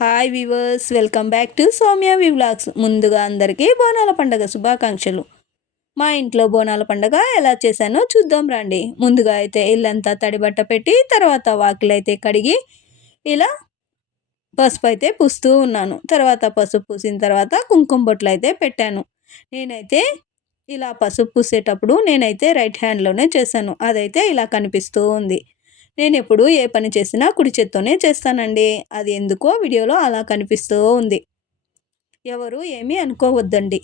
Hi weavers, welcome back to Soumya vlogs. ముందుగా అందరికీ బోనాల పండుగ శుభాకాంక్షలు. మా ఇంట్లో బోనాల పండుగ ఎలా చేశానో చూద్దాం రండి. ముందుగా అయితే ఇల్లంతా తడిబట్ట పెట్టి తర్వాత వాకిలైతే కడిగి ఇలా పసుపు అయితే పూస్తూ ఉన్నాను. తర్వాత పసుపు పూసిన తర్వాత కుంకుమ బొట్లు అయితే పెట్టాను. నేనైతే ఇలా పసుపు పూసేటప్పుడు నేనైతే రైట్ హ్యాండ్లోనే చేశాను. అదైతే ఇలా కనిపిస్తూ ఉంది. నేను ఎప్పుడు ఏ పని చేసినా కుడి చేత్తోనే చేస్తానండి. అది ఎందుకో వీడియోలో అలా కనిపిస్తూ ఉంది. ఎవరు ఏమీ అనుకోవద్దండి.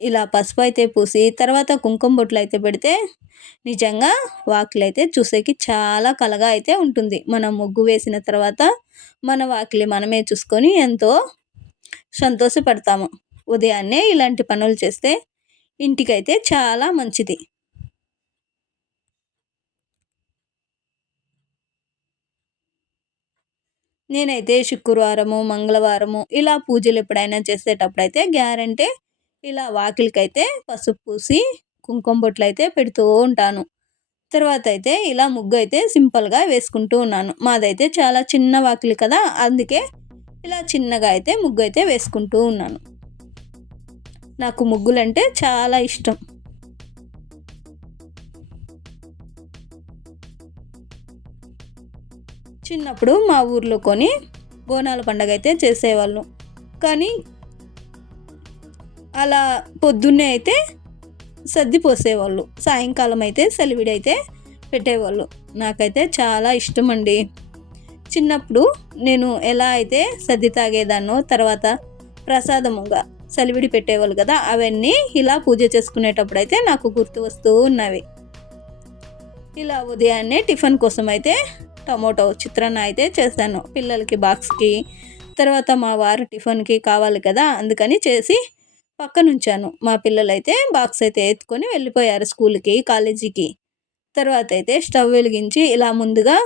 ఇలా పసుపు అయితే పూసి తర్వాత కుంకుమ బొట్లు అయితే పెడితే నిజంగా వాకిలి అయితే చూసేకి చాలా కలగా అయితే ఉంటుంది. మనం ముగ్గు వేసిన తర్వాత మన వాకిలి మనమే చూసుకొని ఎంతో సంతోషపడతాము. ఉదయాన్నే ఇలాంటి పనులు చేస్తే ఇంటికైతే చాలా మంచిది. నేనైతే శుక్రవారము, మంగళవారము ఇలా పూజలు ఎప్పుడైనా చేసేటప్పుడు అయితే గ్యారంటీ ఇలా వాకిలికైతే పసుపు పూసి కుంకుమ బొట్లు అయితే పెడుతూ ఉంటాను. తర్వాత అయితే ఇలా ముగ్గు అయితే సింపుల్గా వేసుకుంటూ ఉన్నాను. మాదైతే చాలా చిన్న వాకిలి కదా, అందుకే ఇలా చిన్నగా అయితే ముగ్గు అయితే వేసుకుంటూ ఉన్నాను. నాకు ముగ్గులంటే చాలా ఇష్టం. చిన్నప్పుడు మా ఊర్లో బోనాల పండగ అయితే చేసేవాళ్ళు. కానీ అలా పొద్దున్నే అయితే సర్ది పోసేవాళ్ళు, సాయంకాలం అయితే సెలవిడి అయితే పెట్టేవాళ్ళు. నాకైతే చాలా ఇష్టం అండి. చిన్నప్పుడు నేను ఎలా అయితే సర్ది తాగేదాన్నో, తర్వాత ప్రసాదముగా సెలవిడి పెట్టేవాళ్ళు కదా, అవన్నీ ఇలా పూజ చేసుకునేటప్పుడు అయితే నాకు గుర్తు వస్తూ ఉన్నవి. ఇలా ఉదయాన్నే టిఫిన్ కోసం అయితే టమోటో చిత్రాన్న అయితే చేశాను పిల్లలకి బాక్స్కి. తర్వాత మా వారు టిఫిన్కి కావాలి కదా, అందుకని చేసి పక్కన ఉంచాను. మా పిల్లలు అయితే బాక్స్ అయితే ఎత్తుకొని వెళ్ళిపోయారు స్కూల్కి, కాలేజీకి. తర్వాత అయితే స్టవ్ వెలిగించి ఇలా ముందుగా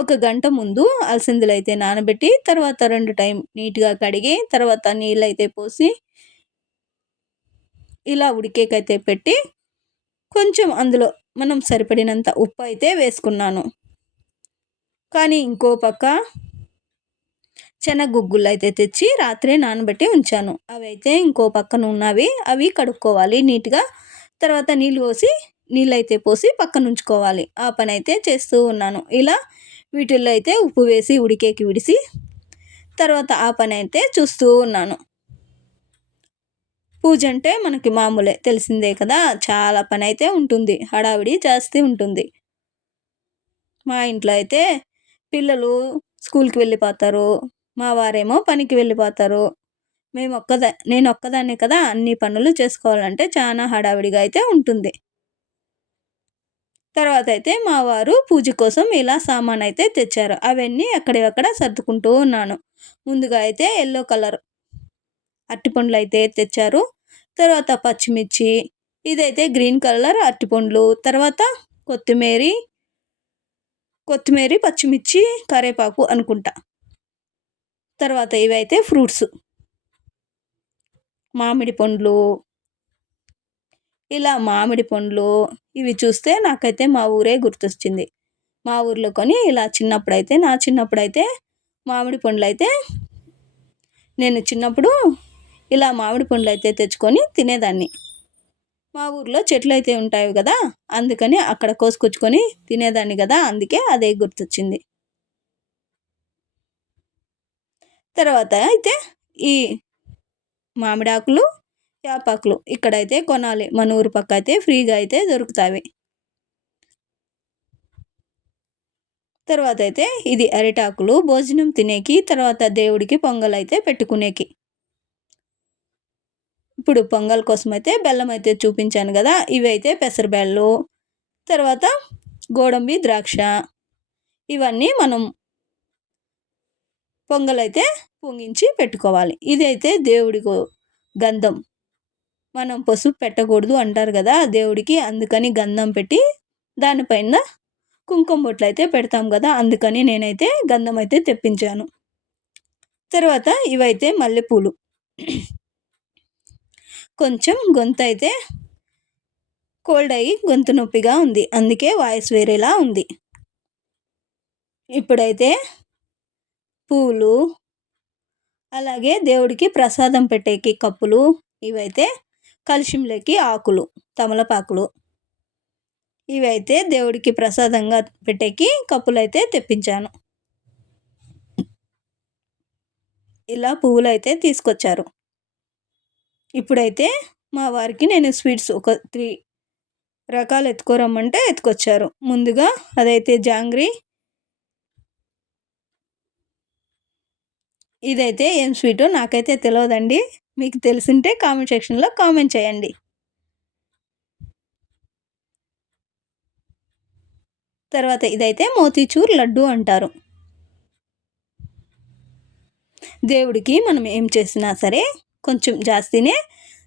1 గంట ముందు అలసిందులు అయితే నానబెట్టి తర్వాత 2 టైం నీట్గా కడిగి తర్వాత నీళ్ళైతే పోసి ఇలా ఉడికేకైతే పెట్టి కొంచెం అందులో మనం సరిపడినంత ఉప్పు అయితే వేసుకున్నాను. కానీ ఇంకో పక్క శనగగుగ్గులు అయితే తెచ్చి రాత్రే నానబెట్టి ఉంచాను. అవి అయితే ఇంకో పక్కన ఉన్నవి, అవి కడుక్కోవాలి నీట్గా. తర్వాత నీళ్ళైతే పోసి పక్కన ఉంచుకోవాలి. ఆ పని అయితే చేస్తూ ఉన్నాను. ఇలా వీటిల్లో అయితే ఉప్పు వేసి ఉడికేకి విడిసి తర్వాత ఆ పని అయితే చూస్తూ ఉన్నాను. పూజ అంటే మనకి మామూలే, తెలిసిందే కదా, చాలా పని అయితే ఉంటుంది, హడావిడి జాస్తి ఉంటుంది. మా ఇంట్లో అయితే పిల్లలు స్కూల్కి వెళ్ళిపోతారు, మా వారేమో పనికి వెళ్ళిపోతారు. నేను ఒక్కదాన్నే కదా, అన్ని పనులు చేసుకోవాలంటే చాలా హడావిడిగా అయితే ఉంటుంది. తర్వాత అయితే మా వారు పూజ కోసం ఇలా సామాన్ అయితే తెచ్చారు. అవన్నీ అక్కడక్కడ సర్దుకుంటూ ఉన్నాను. ముందుగా అయితే ఎల్లో కలర్ అరటిపండ్లు అయితే తెచ్చారు. తర్వాత పచ్చిమిర్చి, ఇదైతే గ్రీన్ కలర్ అరటిపండ్లు, తర్వాత కొత్తిమీర, పచ్చిమిర్చి, కరివేపాకు అనుకుంటా. తర్వాత ఇవైతే ఫ్రూట్స్, మామిడి పండ్లు. ఇలా మామిడి పండ్లు ఇవి చూస్తే నాకైతే మా ఊరే గుర్తొచ్చింది. మా ఊర్లో ఇలా నా చిన్నప్పుడైతే మామిడి పండ్లు అయితే నేను చిన్నప్పుడు ఇలా మామిడి పండ్లు అయితే తెచ్చుకొని తినేదాన్ని. మా ఊర్లో చెట్లు అయితే ఉంటాయి కదా, అందుకని అక్కడ కోసుకొచ్చుకొని తినేదాన్ని కదా, అందుకే అదే గుర్తొచ్చింది. తర్వాత అయితే ఈ మామిడాకులు, వేపాకులు ఇక్కడైతే కొనాలి. మన ఊరు పక్క అయితే ఫ్రీగా అయితే దొరుకుతాయి. తర్వాత అయితే ఇది అరిటాకులు భోజనం తినేకి, తర్వాత దేవుడికి పొంగల్ అయితే పెట్టుకునేకి. ఇప్పుడు పొంగల్ కోసం అయితే బెల్లం అయితే చూపించాను కదా, ఇవైతే పెసరబెళ్ళు, తర్వాత గోడంబి ద్రాక్ష, ఇవన్నీ మనం పొంగల్ అయితే పొంగించి పెట్టుకోవాలి. ఇదైతే దేవుడికి గంధం, మనం పసుపు పెట్టకూడదు అంటారు కదా దేవుడికి, అందుకని గంధం పెట్టి దానిపైన కుంకుమ బొట్లు అయితే పెడతాం కదా, అందుకని నేనైతే గంధం అయితే తెప్పించాను. తర్వాత ఇవైతే మల్లెపూలు. కొంచెం గొంతు అయితే కోల్డ్ అయ్యి గొంతు నొప్పిగా ఉంది, అందుకే వాయిస్ వేరేలా ఉంది. ఇప్పుడైతే పూలు, అలాగే దేవుడికి ప్రసాదం పెట్టేకి కప్పులు, ఇవైతే కలశంలోకి ఆకులు, తమలపాకులు, ఇవైతే దేవుడికి ప్రసాదంగా పెట్టేకి కప్పులైతే తెప్పించాను. ఇలా పువ్వులైతే తీసుకొచ్చారు. ఇప్పుడైతే మా వారికి నేను స్వీట్స్ ఒక 3 రకాలు ఎత్తుకోరమ్మంటే ఎత్తుకొచ్చారు. ముందుగా అదైతే జాంగ్రీ. ఇదైతే ఏం స్వీటో నాకైతే తెలియదండి. మీకు తెలిసుంటే కామెంట్ సెక్షన్లో కామెంట్ చేయండి. తర్వాత ఇదైతే మోతీచూర్ లడ్డు అంటారు. దేవుడికి మనం ఏం చేసినా సరే కొంచెం జాస్తినే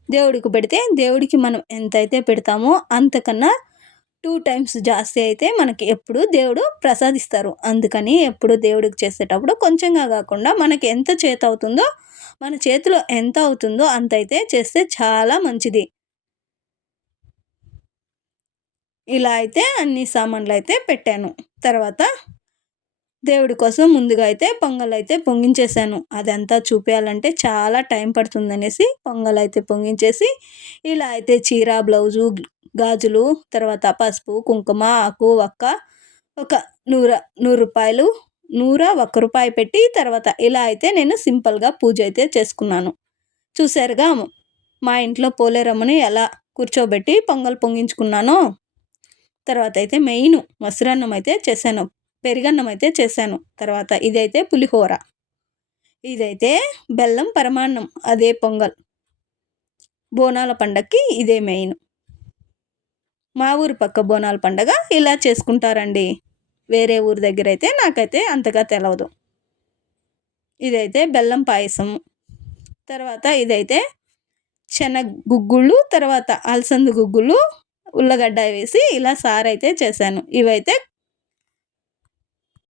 దేవుడికి పెడితే దేవుడికి మనం ఎంతైతే పెడతామో అంతకన్నా 2 టైమ్స్ జాస్తి అయితే మనకి ఎప్పుడు దేవుడు ప్రసాదిస్తారు. అందుకని ఎప్పుడు దేవుడికి చేసేటప్పుడు కొంచెంగా కాకుండా మనకి ఎంత చేత అవుతుందో, మన చేతిలో ఎంత అవుతుందో అంత అయితే చేస్తే చాలా మంచిది. ఇలా అయితే అన్ని సామాన్లు అయితే పెట్టాను. తర్వాత దేవుడి కోసం ముందుగా అయితే పొంగల్ అయితే పొంగించేశాను. అదంతా చూపించాలంటే చాలా టైం పడుతుందనేసి పొంగల్ అయితే పొంగించేసి, ఇలా అయితే చీర, బ్లౌజు, గాజులు, తర్వాత పసుపు, కుంకుమ, ఆకు, వక్క ఒక 100 రూపాయలు, 100 రూపాయి పెట్టి తర్వాత ఇలా అయితే నేను సింపుల్గా పూజ అయితే చేసుకున్నాను. చూశారుగా మా ఇంట్లో పోలేరమ్మని ఎలా కూర్చోబెట్టి పొంగల్ పొంగించుకున్నానో. తర్వాత అయితే మెయిన్ మొసరన్నం అయితే చేశాను, పెరుగన్నం అయితే చేశాను. తర్వాత ఇదైతే పులిహోర, ఇదైతే బెల్లం పరమాన్నం, అదే పొంగల్. బోనాల పండగకి ఇదే మెయిన్. మా ఊరు పక్క బోనాల పండగ ఇలా చేసుకుంటారండి. వేరే ఊరి దగ్గర అయితే నాకైతే అంతగా తెలియదు. ఇదైతే బెల్లం పాయసం. తర్వాత ఇదైతే శనగ గుగ్గుళ్ళు, తర్వాత అలసంద గుగ్గుళ్ళు, ఉల్లగడ్డ వేసి ఇలా సారైతే చేశాను. ఇవైతే